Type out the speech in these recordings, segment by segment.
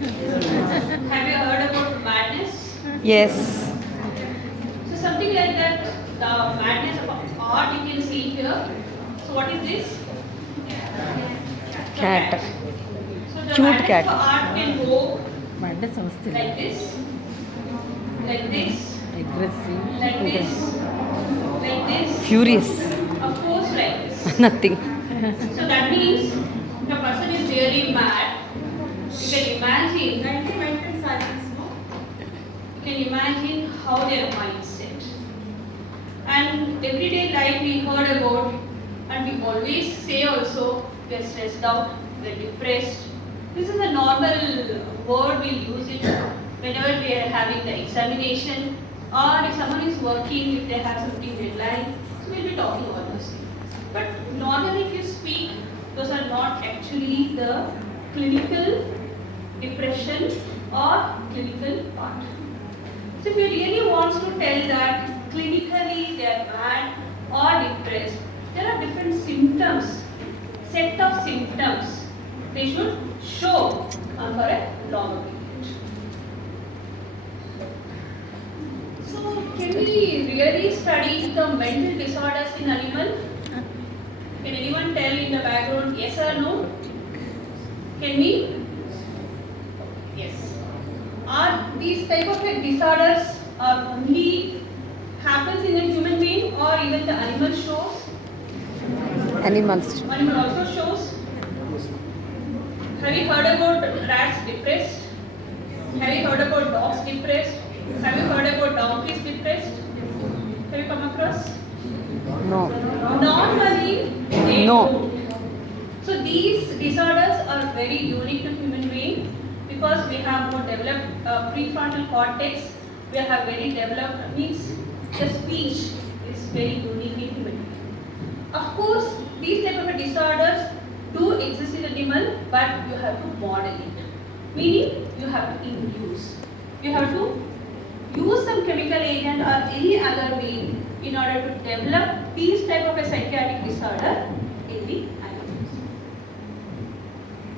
Have you heard about madness? Yes. So something like that, the madness of art you can see here. So what is this? The Cat. So the Cute madness cat. of art can go madness avasthe like this, like this, aggressive like this, like this. Furious. Of course, like this. Nothing. So that means the person is really mad. You can imagine. You can imagine how their mind set. And everyday life we heard about, and we always say also, we are stressed out, we are depressed. This is a normal word, we use it whenever we are having the examination, or if someone is working, if they have something deadline, so we'll be talking all those things. But normally if you speak, those are not actually the clinical depression or clinical part. So if you really want to tell that clinically they are mad or depressed, there are different symptoms, set of symptoms they should show for a longer period. So can we really study the mental disorders in animal? Can anyone tell in the background yes or no? Can we? Yes. Are these type of disorders are only happens in a human being or even the animal shows? Animals. Animal also shows. Have you heard about rats depressed? Have you heard about dogs depressed? Have you heard about donkeys depressed? Have you come across? No. Normally, they No. don't. So these disorders are very unique to human being because we have more developed prefrontal cortex. We have very developed means the speech is very unique in human being. Of course, these type of disorders do exist in animal, but you have to model it. Meaning you have to induce. You have to use some chemical agent or any other way in order to develop these type of a psychiatric disorder in the animals.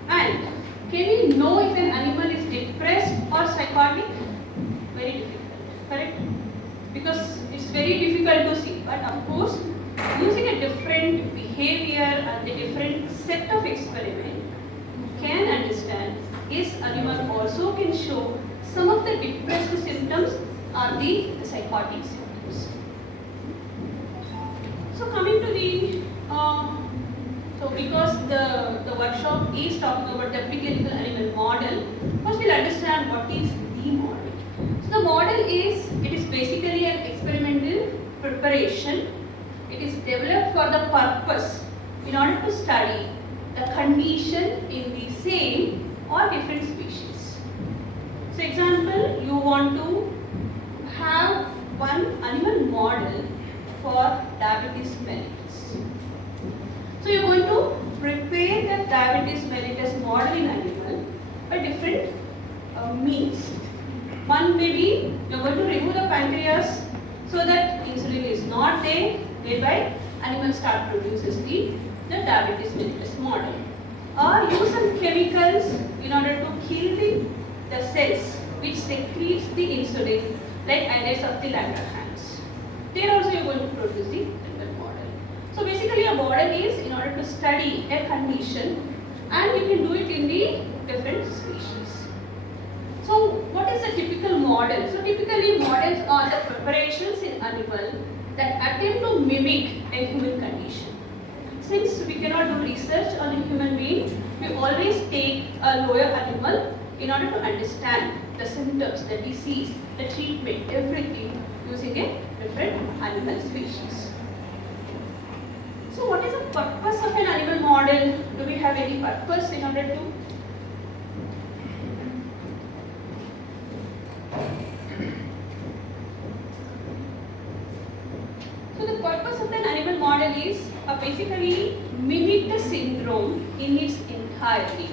And can we know if an animal is depressed or psychotic? Very difficult, correct? Because it's very difficult to see. But of course, using a different behavior and a different set of experiment, you can understand yes, animal also can show some of the depressed symptoms are the psychotic symptoms. So coming to the, so because the workshop is talking about the preclinical animal model, first we'll understand what is the model. So the model is, it is basically an experimental preparation. It is developed for the purpose in order to study the condition in the same or different species. So example, you want to have one animal model for diabetes mellitus. So you are going to prepare the diabetes mellitus model in animal by different means. One may be you are going to remove the pancreas so that insulin is not there, thereby animal start produces the diabetes mellitus model. Or use some chemicals in order to kill the cells which secretes the insulin like islets of the Langerhans. There also you are going to produce the animal model. So basically a model is in order to study a condition and you can do it in the different species. So what is a typical model? So typically models are the preparations in animal that attempt to mimic a human condition. Since we cannot do research on a human being, we always take a lower animal in order to understand the symptoms, the disease, the treatment, everything using a different animal species. So what is the purpose of an animal model? Do we have any purpose in order to? So the purpose of an animal model is basically mimic the syndrome in its entirety.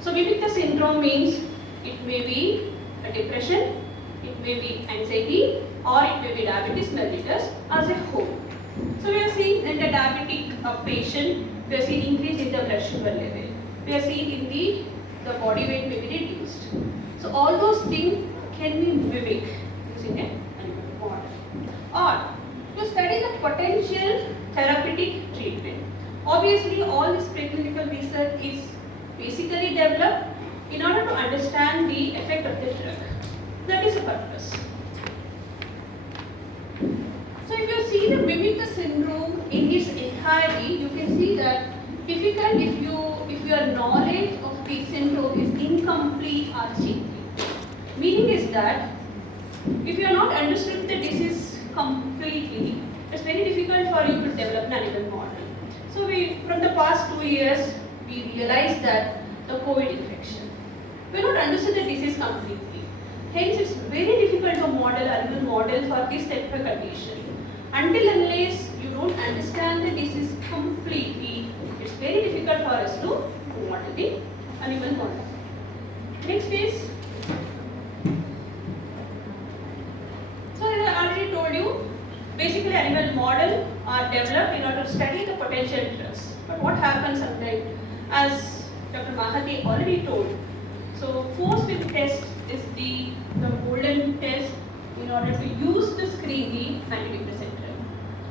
So mimic the syndrome means it may be a depression, it may be anxiety, or it may be diabetes mellitus as a whole. So we are seeing in the diabetic patient, we are seeing increase in the blood sugar level. We are seeing in the the body weight may be reduced. So all those things can be mimicked using an animal model. Or to study the potential therapeutic treatment. Obviously, all this preclinical research is basically developed in order to understand the effect of the drug. That is the purpose. So if you see the mimic syndrome in its entirety, you can see that difficult if your knowledge of the syndrome is incomplete or changing. Meaning is that if you are not understood the disease completely, it's very difficult for you to develop an animal model. So from the past 2 years, we realized that the COVID infection, we not understood the disease completely. Hence, it's very difficult to model animal model for this type of condition. Until unless you don't understand the disease completely, it's very difficult for us to model the animal model. Next is, so as I already told you, basically animal model are developed in order to study the potential drugs. But what happens sometimes, as Dr. Mahati already told, so force field test is the golden test in order to use to screen the antidepressant drug.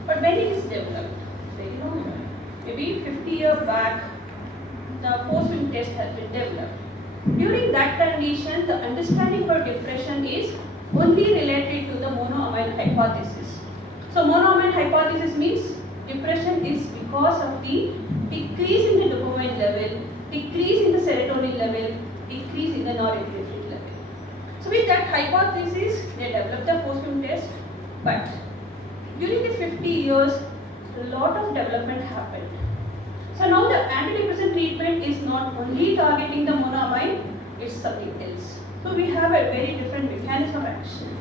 But when it is developed, very long time, maybe 50 years back, the force field test has been developed. During that condition, the understanding for depression is only related to the monoamine hypothesis. So monoamine hypothesis means depression is because of the decrease in the dopamine level, decrease in the serotonin level, decrease in the norepinephrine level. So with that hypothesis, they developed the force field test. But during the 50 years, a lot of development happened. So now the antidepressant treatment is not only targeting the monoamine, it's something else. So we have a very different mechanism of action.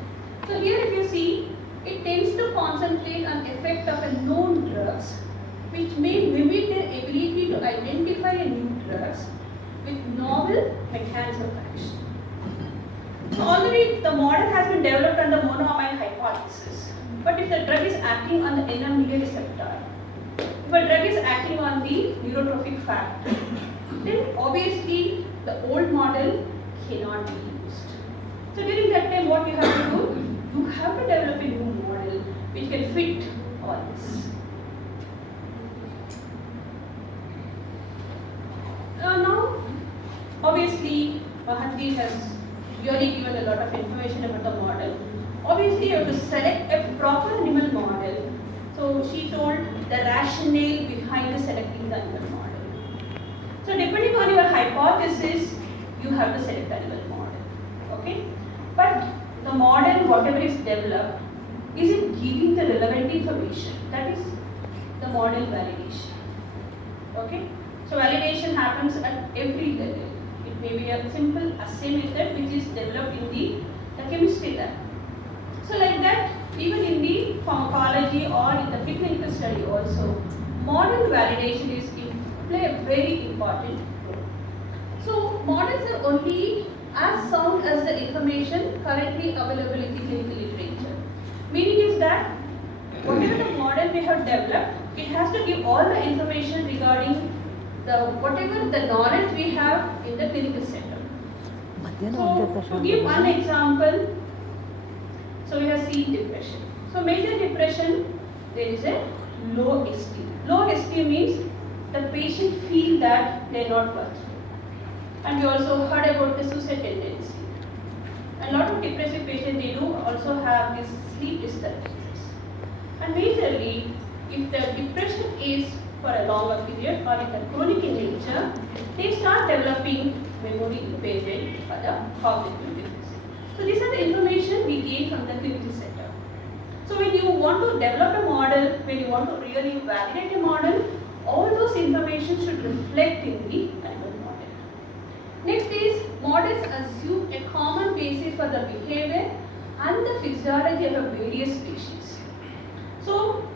So here if you see, it tends to concentrate on effect of a known drugs, which may mimic their ability to identify a new drugs with novel mechanism of action. So already the model has been developed on the monoamine hypothesis. But if the drug is acting on the NMDA receptor, if a drug is acting on the neurotrophic factor, then obviously the old model cannot be used. So during that time, what you have to do? You have to develop a new model which can fit all this. Now, obviously, Mahatri has really given a lot of information about the model. Obviously, you have to select a proper animal model. So she told the rationale behind the selecting the animal model. So depending on your hypothesis, you have to select the animal model. Okay? But the model, whatever is developed, is it giving the relevant information? That is the model validation. Okay? So validation happens at every level. It may be a simple assay method which is developed in the chemistry lab. So like that, even in the pharmacology or in the preclinical study also, model validation is play a very important role. So models are only as sound as the information currently available in the clinical literature. Meaning is that whatever the model we have developed, it has to give all the information regarding whatever the knowledge we have in the clinical setup. So to give one example, so we have seen depression. So major depression, there is a low esteem. Low esteem means the patient feel that they are not worthy. And we also heard about the suicide tendency. A lot of depressive patients, they do also have this sleep disturbances. And majorly, if the depression is for a longer period or if the chronic in nature, they start developing memory impairment or the cognitive deficit. So these are the information we gain from the clinical setup. So when you want to develop a model, when you want to really validate a model, all those information should reflect in the animal model. Next is, models assume a common basis for the behavior and the physiology of a various species. So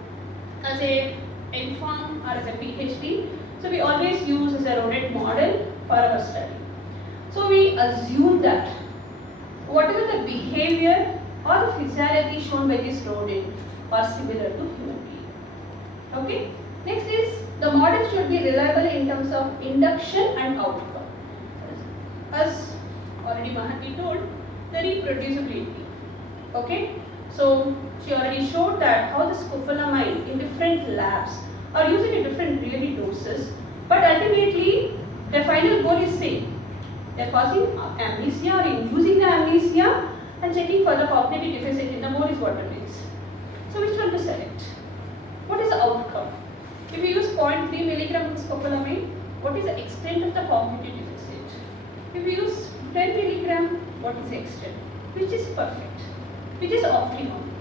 as a MPharm or as a PhD, so we always use as a rodent model for our study. So we assume that whatever the behavior or the physiology shown by this rodent are similar to human being. Okay. Next is, the model should be reliable in terms of induction and outcome. as already Mahati told, the reproducibility. Okay, so she already showed that how the scopolamine in different labs are used in different really doses, but ultimately the final goal is same. They are causing amnesia or inducing the amnesia and checking for the cognitive deficit in the body's water release. So which one to select? What is the outcome? If you use 0.3 milligram of scopolamine, what is the extent of the cognitive deficit? If you use 10 milligram, what is the extent? Which is perfect? Which is optimum?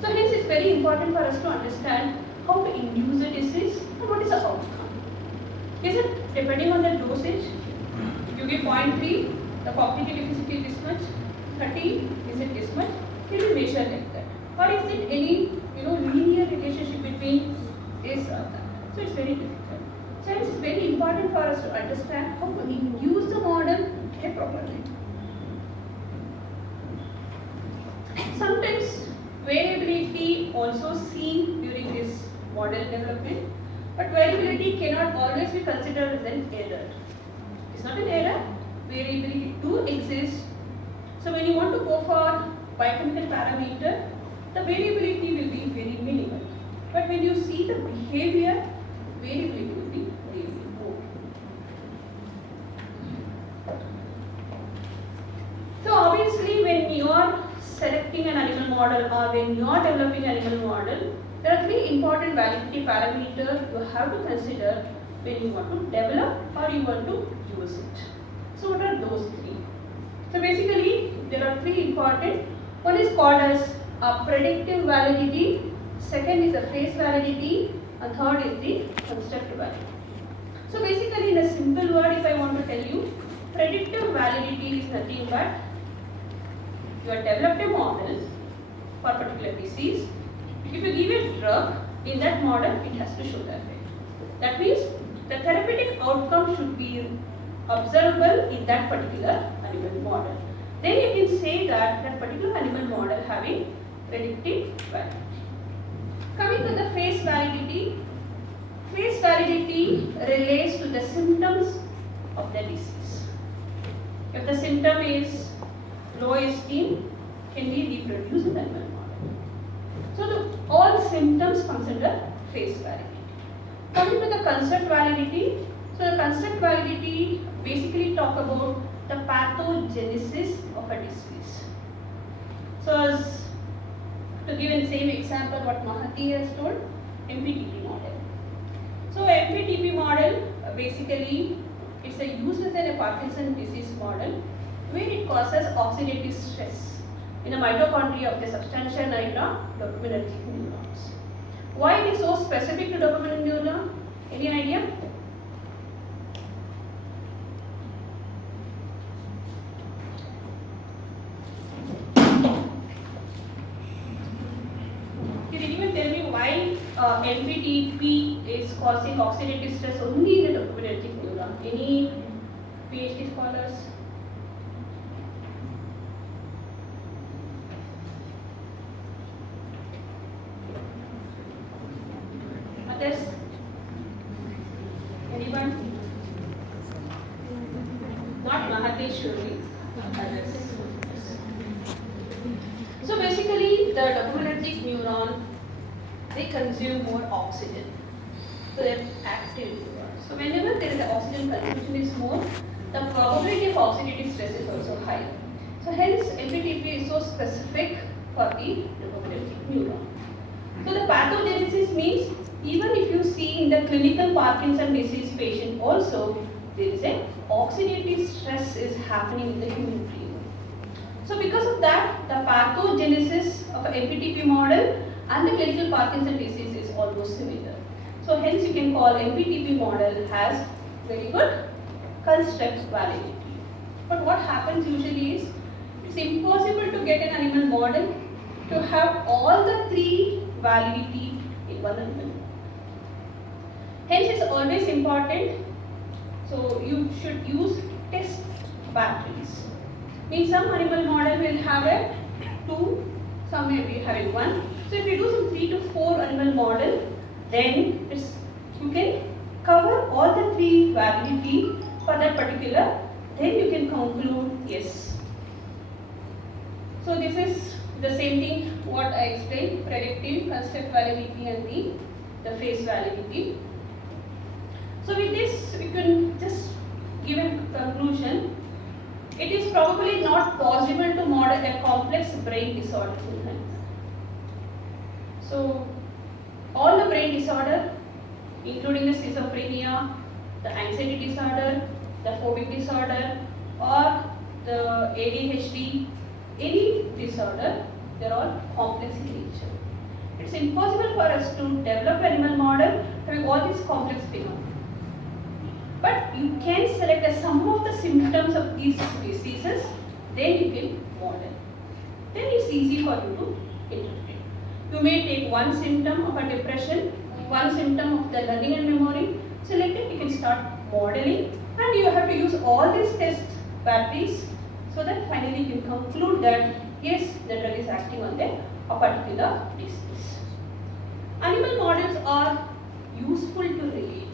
So hence it's very important for us to understand how to induce a disease and what is the outcome. Is it depending on the dosage? If you give 0.3, the cognitive deficit is this much, 30 is it this much, it will measure like that. Or is it any linear relationship between this or that? So it's very difficult. So it's very important for us to understand how to induce the model properly. Sometimes variability also seen during this model development, but variability cannot always be considered as an error. It's not an error, variability do exist. So when you want to go for biochemical parameter, the variability will be very minimal. But when you see the behavior, variability will be really more. So obviously when you are selecting an animal model or when you are developing an animal model, there are three important validity parameters you have to consider when you want to develop or you want to use it. So what are those three? So basically there are three important. One is called as a predictive validity, second is the face validity, and third is the construct validity. So basically in a simple word, if I want to tell you, predictive validity is nothing but you have developed a model for a particular disease. If you give a drug in that model, it has to show the effect. That means the therapeutic outcome should be observable in that particular animal model. Then you can say that that particular animal model having predictive validity. Coming to the face validity relates to the symptoms of the disease. If the symptom is low esteem, can be reproduced in the animal model. So all symptoms comes under face validity. Coming to the construct validity, so the construct validity basically talk about the pathogenesis of a disease. So as to give the same example what Mahati has told, MPTP model. So MPTP model basically it's a used as a Parkinson's disease model where it causes oxidative stress in the mitochondria of the substantia nigra dopaminergic neurons. Why it is so specific to dopaminergic neuron? Any idea? Can anyone tell me why MPTP is causing oxidative stress only in the dopaminergic neuron? Any PhD scholars? Others? Anyone? Not Mahati surely. Others. So basically the dopaminergic neuron, they consume more oxygen. So they are active neurons. So whenever there is an oxygen consumption is more, the probability of oxidative stress is also high. So hence MPTP is so specific for the dopaminergic neuron. So the pathogenesis means even if you see in the clinical Parkinson's disease patient also, there is a oxidative stress is happening in the human brain. So because of that, the pathogenesis of an MPTP model and the clinical Parkinson's disease is almost similar. So hence you can call MPTP model has very good construct validity. But what happens usually is, it's impossible to get an animal model to have all the three validity in one animal. Hence it's always important, so you should use test batteries. Means some animal model will have a 2, some may be having 1. So if you do some 3 to 4 animal model, then you can cover all the three validity for that particular then you can conclude yes. So this is the same thing what I explained, predictive, construct validity and the phase validity. So with this we can just give a conclusion. It is probably not possible to model a complex brain disorder sometimes. So all the brain disorder, including the schizophrenia, the anxiety disorder, the phobic disorder, or the ADHD, any disorder, they are all complex in nature. It's impossible for us to develop an animal model having all these complex phenomena. But you can select a sum of the symptoms of these diseases, then you can model. Then it's easy for you to interpret. You may take one symptom of a depression, one symptom of the learning and memory, select it, you can start modeling, and you have to use all these test batteries so that finally you can conclude that yes, the drug is acting on a particular disease. Animal models are useful to relate.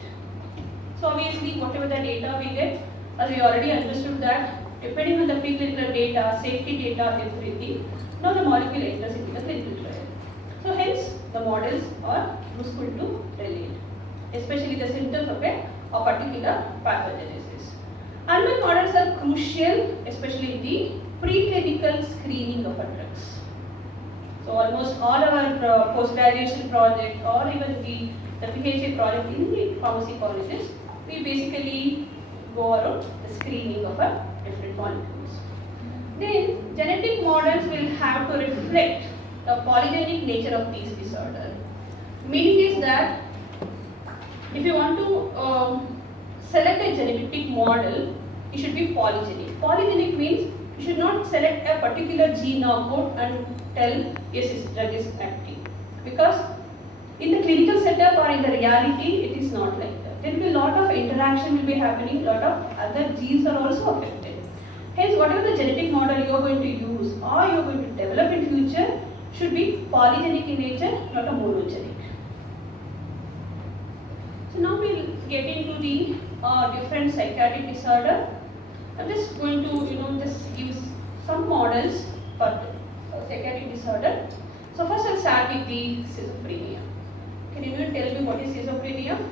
So obviously whatever the data we get, as we already understood that depending on the preclinical data, safety data, everything, now the molecule enters into the clinical trial. So hence the models are useful to relate, especially the symptoms of a particular pathogenesis. Animal models are crucial, especially in the preclinical screening of drugs. So almost all our post-graduation project or even the PhD project in the pharmacy colleges, we basically go around the screening of different molecules. Then genetic models will have to reflect the polygenic nature of these disorders. Meaning is that if you want to select a genetic model, it should be polygenic. Polygenic means you should not select a particular gene knockout and tell yes, this drug is active. Because in the clinical setup or in the reality, it is not like that. There will be a lot of interaction will be happening, a lot of other genes are also affected. Hence, whatever the genetic model you are going to use or you are going to develop in future should be polygenic in nature, not a monogenic. So now we will get into the different psychiatric disorder. I'm just going to just give some models for psychiatric disorder. So first I'll start with the schizophrenia. Can anyone tell me what is schizophrenia?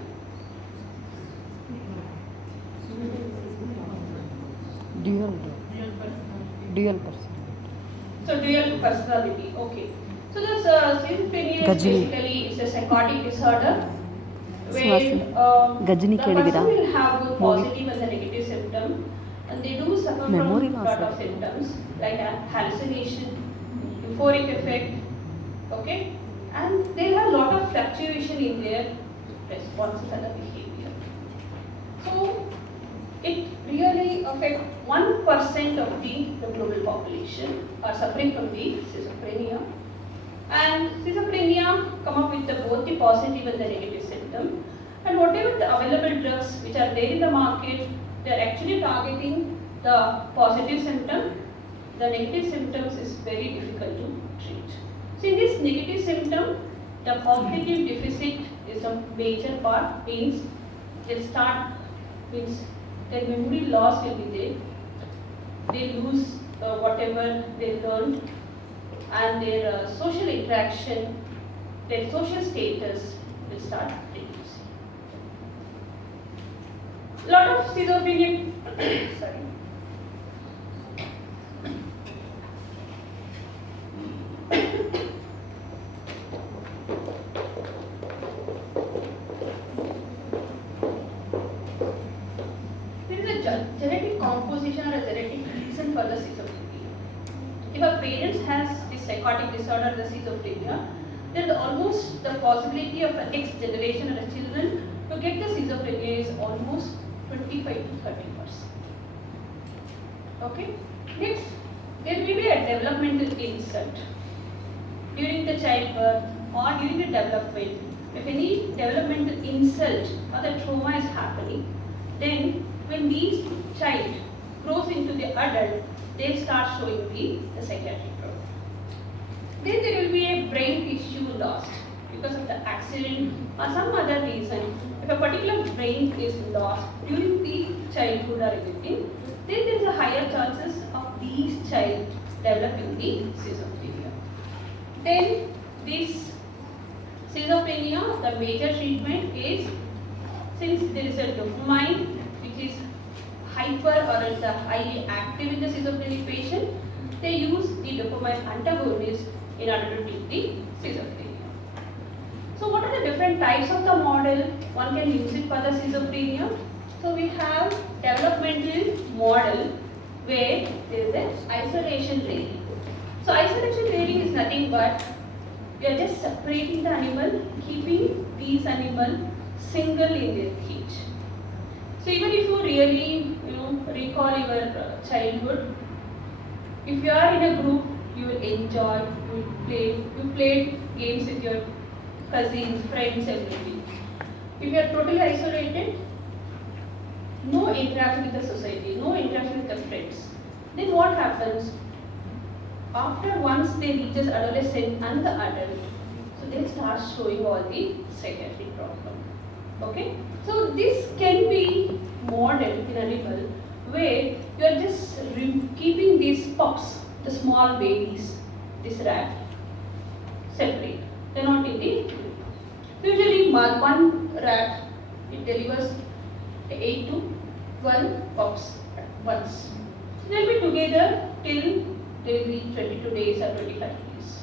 Dual person. So dual personality, okay. So the schizophrenia is Gajini. basically it's a psychotic disorder where Swasi. Gajini the ಕೇಳಿದಿರಾ? person will have both positive and the negative symptom, and they do suffer Memory from loss. lot of symptoms like hallucination, euphoric effect, okay, and they have a lot of fluctuation in their responses and the behavior. So it really affects 1% of the global population are suffering from the schizophrenia. And schizophrenia come up with both the positive and the negative symptom. And whatever the available drugs which are there in the market, they are actually targeting the positive symptom. The negative symptoms is very difficult to treat. So in this negative symptom, the cognitive deficit is a major part. Means they start means their memory loss will be there. They lose whatever they learned, and their social interaction, their social status will start reducing. A lot of schizophrenia, sorry. Genetic composition or a genetic reason for the schizophrenia. If a parent has this psychotic disorder, the schizophrenia, there is almost the possibility of the next generation of the children to get the schizophrenia is almost 25 to 30%. Okay. Next, there may be a developmental insult during the childbirth or during the development. If any developmental insult or the trauma is happening, then when these child grows into the adult, they start showing the psychiatric problem. Then there will be a brain tissue lost because of the accident or some other reason. If a particular brain is lost during the childhood or anything, then there is a higher chances of these child developing the schizophrenia. Then this schizophrenia, the major treatment is, since there is a dopamine which is hyper or else highly active in the schizophrenic patient, they use the dopamine antagonist in order to treat the schizophrenia. So what are the different types of the model? One can use it for the schizophrenia. So we have developmental model where there is an isolation rearing. So isolation rearing is nothing but we are just separating the animal, keeping these animals single in their cage. So even if you really recall your childhood, if you are in a group, you will enjoy, you played games with your cousins, friends, everything. If you are totally isolated, no interaction with the society, no interaction with the friends, then what happens? After once they reaches adolescent and the adult, so they start showing all the psychiatric problem. Okay? So this can be modeled in animal where you are just keeping these pups, the small babies, this rat, separate. They are not in the group. Usually one rat, it delivers 8 to 12 pups at once. They will be together till they will be 22 days or 25 days.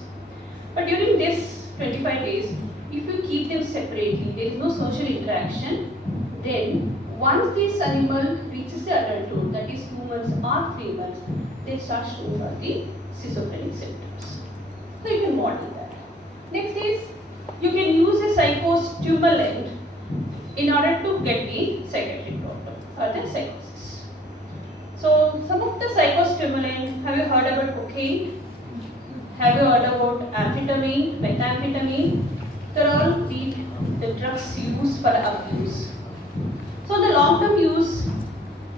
But during this 25 days, if you keep them separately, there is no social interaction, then once this animal reaches the adulthood, that is 2 months or 3 months, they start showing all the schizophrenic symptoms. So you can model that. Next is, you can use a psychostimulant in order to get the psychiatric problem or the psychosis. So some of the psychostimulant, have you heard about cocaine? Have you heard about amphetamine, methamphetamine? They are all the drugs used for abuse. So the long-term use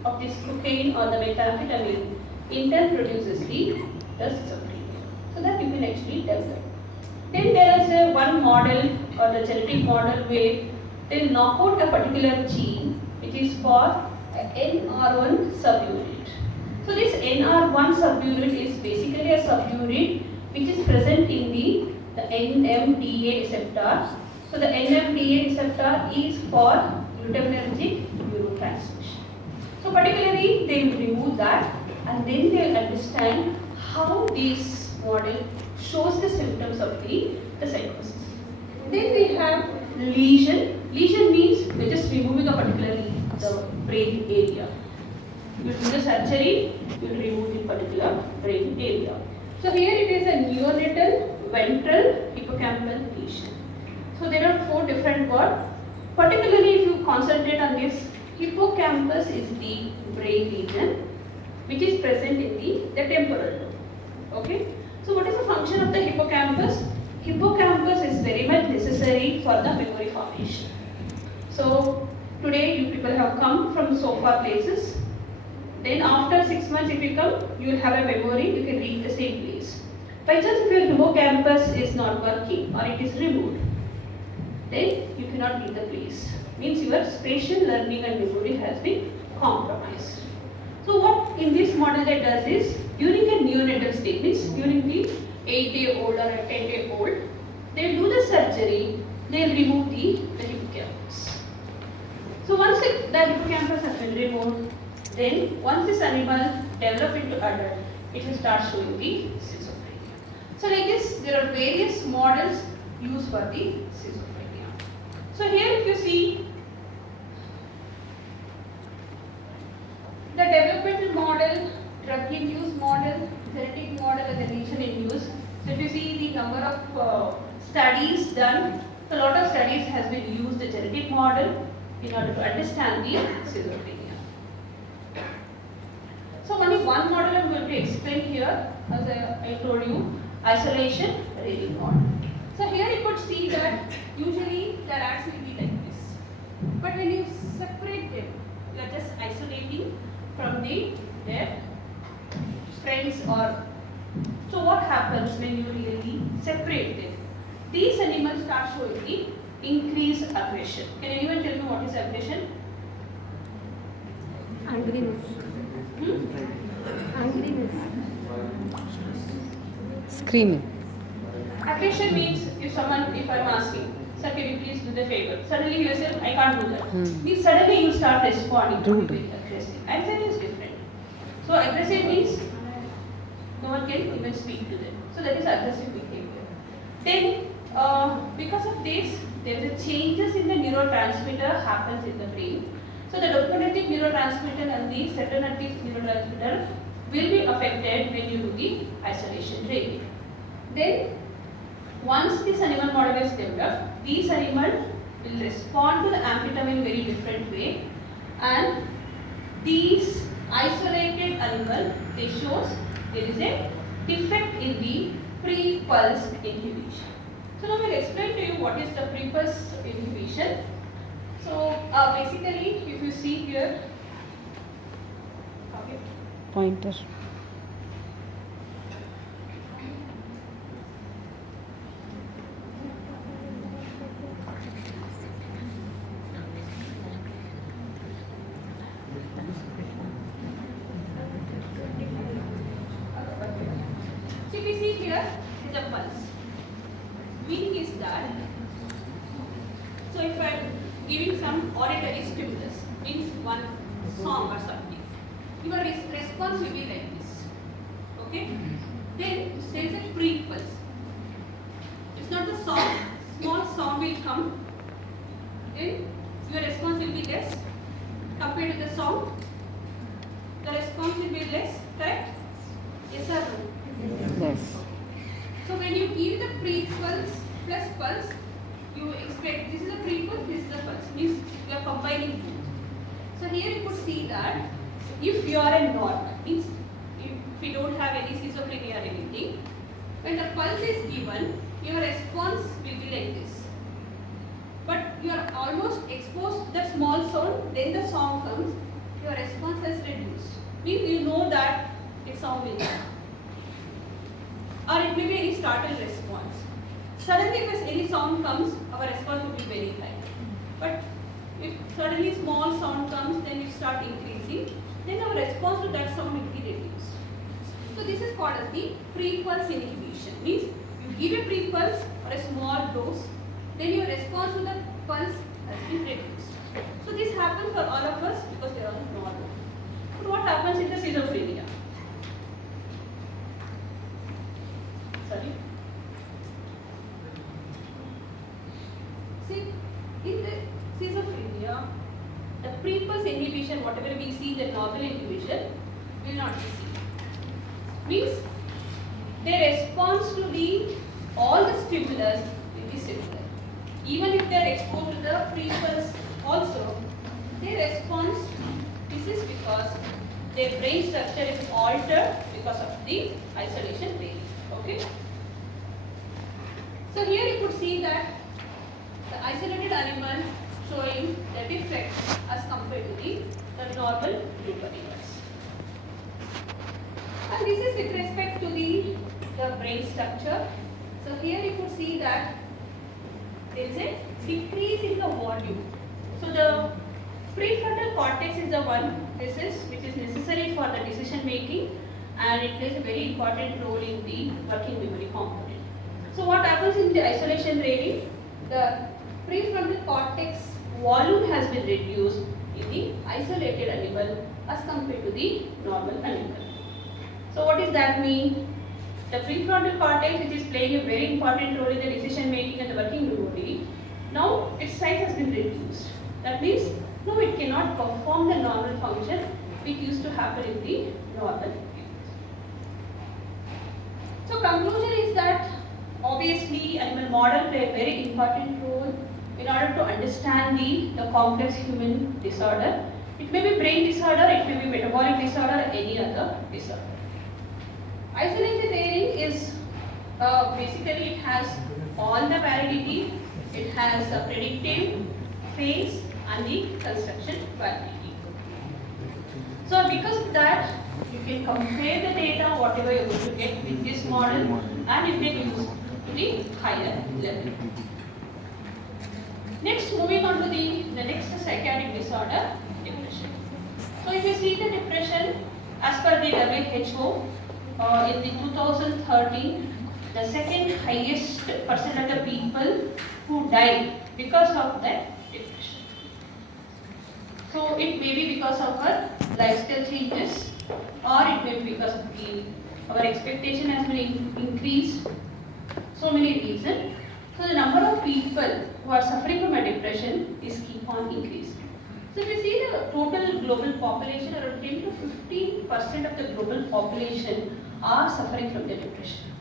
of this cocaine or the methamphetamine in turn produces the schizophrenia. So that you can actually develop. Then there is a one model or the genetic model where they knock out a particular gene which is for NR1 subunit. So this NR1 subunit is basically a subunit which is present in the NMDA receptor. So the NMDA receptor is for glutaminergic neurotransmission. So particularly they will remove that and then they will understand how this model shows the symptoms of the psychosis. Then we have lesion. Lesion means we are just removing a particular the brain area. You do the surgery, you will remove the particular brain area. So here it is a neonatal ventral hippocampal lesion. So there are 4 different words. Particularly if you concentrate on this, hippocampus is the brain region which is present in the temporal lobe. Okay. So what is the function of the hippocampus? Hippocampus is very much necessary for the memory formation. So today you people have come from so far places. Then after 6 months if you come, you will have a memory, you can read the same place. By chance if your hippocampus is not working or it is removed, then you cannot read the place. Means your spatial learning and memory has been compromised. So what in this model that does is, during a neonatal stage, means during the 8-day-old or a 10-day-old, they will do the surgery, they will remove the hippocampus. So once the hippocampus has been removed, then once this animal develops into adult, it will start showing the schizophrenia. So like this, there are various models used for the schizophrenia. So here if you see the developmental model, drug-induced model, genetic model and the lesion-induced. So if you see the number of studies done, so a lot of studies has been used the genetic model in order to understand the schizophrenia. So only one model I am going to explain here, as I told you, isolation rearing model. So here you could see that usually the rats will be like this. But when you separate them, you are just isolating from their friends or. So what happens when you really separate them? These animals start showing the increased aggression. Can anyone tell me what is aggression? Angriness. Screaming. Aggression means if I'm asking, sir, can you please do the favor? Suddenly you say, I can't do that. Means suddenly you start responding to Rude. be very aggressive. Anxiety is different. So aggressive means no one can even speak to them. So that is aggressive behavior. Then because of this, there is a changes in the neurotransmitter happens in the brain. So the dopaminergic neurotransmitter and the serotonergic neurotransmitter will be affected when you do the isolation training. Then once this animal model is developed, these animals will respond to the amphetamine in very different way, and these isolated animals, they shows there is a defect in the pre-pulsed inhibition. So now I will explain to you what is the pre-pulsed inhibition. So basically, if you see here, okay. Pointer. So if you see here, is a pulse. Meaning is that, so if I am giving some auditory stimulus, means one song or something, your response will be like this. Okay? Then there is a pre-pulse. It's not the song, small song will come, then your response will be less compared to the song. The response will be less, correct? Yes or no? Yes. So when you give the pre-pulse plus pulse, you expect this is a pre-pulse, this is a pulse. Means you are combining both. So here you could see that if you are a normal, means if you don't have any schizophrenia or anything, when the pulse is given, your response will be like this. But you are almost exposed to the small sound, then the song comes, your response has reduced. Means you know that it's sound will come. Or it may be any startled response. Suddenly if any sound comes, our response will be very high. But if suddenly small sound comes, then it start increasing, then our response to that sound will be reduced. So this is called as the pre-pulse inhibition. Means you give a pre-pulse or a small dose, then your response to the pulse has been reduced. So this happens for all of us because they are normal. But what happens in the schizophrenia? Sorry. See, in the schizophrenia, the pre-pulse inhibition, whatever we see, the normal inhibition, will not be seen. Means their response to the all the stimulus will be similar. Even if they are exposed to the pre-pulse also, their response, this is because their brain structure is altered because of the isolation training. Okay. So here you could see that the isolated animal showing the defect as compared to the normal group animals. And this is with respect to the brain structure. So here you could see that there is a decrease in the volume. So the prefrontal cortex is the one which is necessary for the decision making, and it plays a very important role in the working memory component. So what happens in the isolation training? The prefrontal cortex volume has been reduced in the isolated animal as compared to the normal animal. So what does that mean? The prefrontal cortex, which is playing a very important role in the decision making and the working memory, now its size has been reduced. That means now it cannot perform the normal function which used to happen in the normal. So conclusion is that obviously animal model play a very important role in order to understand the complex human disorder. It may be brain disorder, it may be metabolic disorder, or any other disorder. Isolation training is basically it has all the validity, it has a predictive phase and the construction validity. So because of that, you can compare the data, whatever you are going to get with this model, and you can use to the higher level. Next, moving on to the next psychiatric disorder, depression. So if you see the depression, as per the WHO, in the 2013, the second highest percent of the people who die because of that depression. So it may be because of our lifestyle changes, or it may be because of our expectation has been increased. So many reasons. So the number of people who are suffering from a depression is keep on increasing. So if you see the total global population, around 10 to 15% of the global population are suffering from the depression.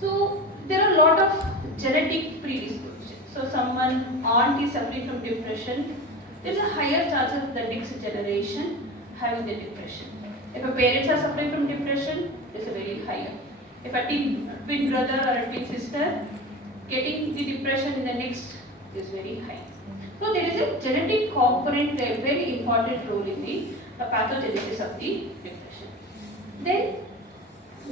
So there are a lot of genetic predispositions. So someone aunt is suffering from depression, there is a higher chance of the next generation having the depression. If a parents are suffering from depression, there is a very higher. If a twin brother or a twin sister getting the depression in the next is very high. So there is a genetic component, a very important role in the pathogenesis of the depression. Then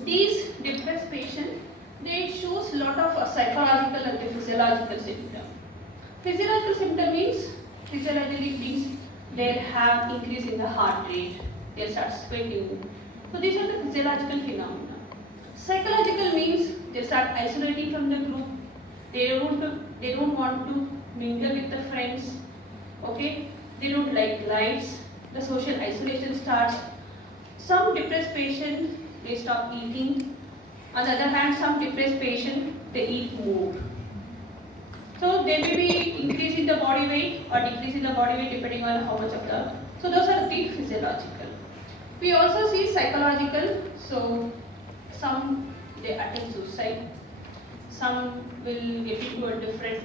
these depressed patients, they shows a lot of psychological and physiological symptoms. Physiological symptom means, physiologically means they have increase in the heart rate, they start sweating. So these are the physiological phenomena. Psychological means they start isolating from the group. They don't want to mingle with the friends. Okay, they don't like lights. The social isolation starts. Some depressed patients, they stop eating. On the other hand, some depressed patients, they eat more. So they may be increase in the body weight or decrease in the body weight depending on how much of the. So those are the physiological. We also see psychological. So some they attempt suicide. Some will get into a different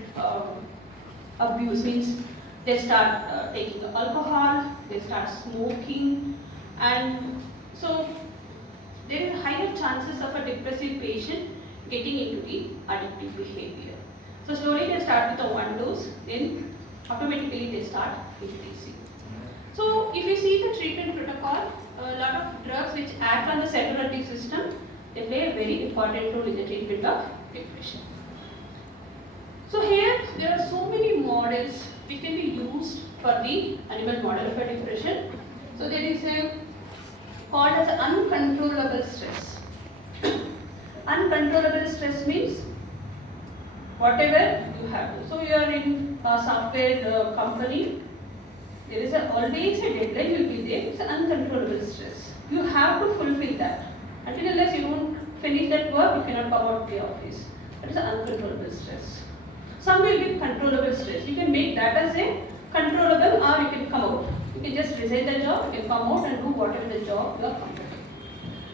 abuse, means they start taking alcohol, they start smoking, and so there are higher chances of a depressive patient getting into the addictive behavior. So slowly they start with a one dose, then automatically they start increasing. So if you see the treatment protocol, a lot of drugs which act on the serotonin system, they play a very important role in the treatment of depression. So here there are so many models which can be used for the animal model of a depression. So there is a called as uncontrollable stress. Uncontrollable stress means whatever you have to. So you are in a software company, there is always a deadline will be there. It's an uncontrollable stress. You have to fulfill that. Until unless you don't finish that work, you cannot come out of the office. That is an uncontrollable stress. Some will be controllable stress. You can make that as a controllable, or you can come out. You can just resign the job, you can come out and do whatever the job you are comfortable.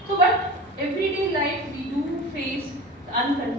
So but everyday life we do face the uncontrollable